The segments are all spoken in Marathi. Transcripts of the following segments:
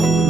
Guru.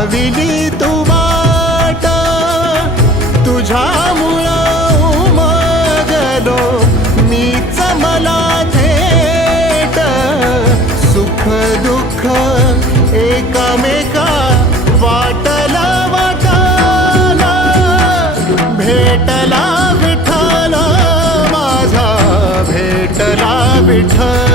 दाविली तू वाट. तुझ्यामुळं उमगलो मीच मला थेट. सुख दुःख एकामेका वाटला वाटला भेटला विठ्ठल माझा भेटला विठ्ठल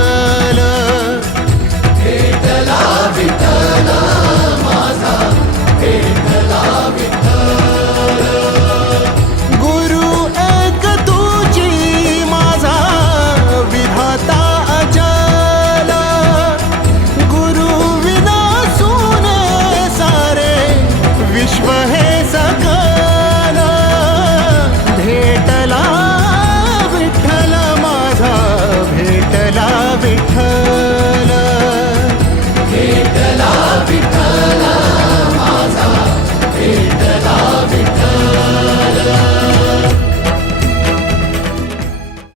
love it.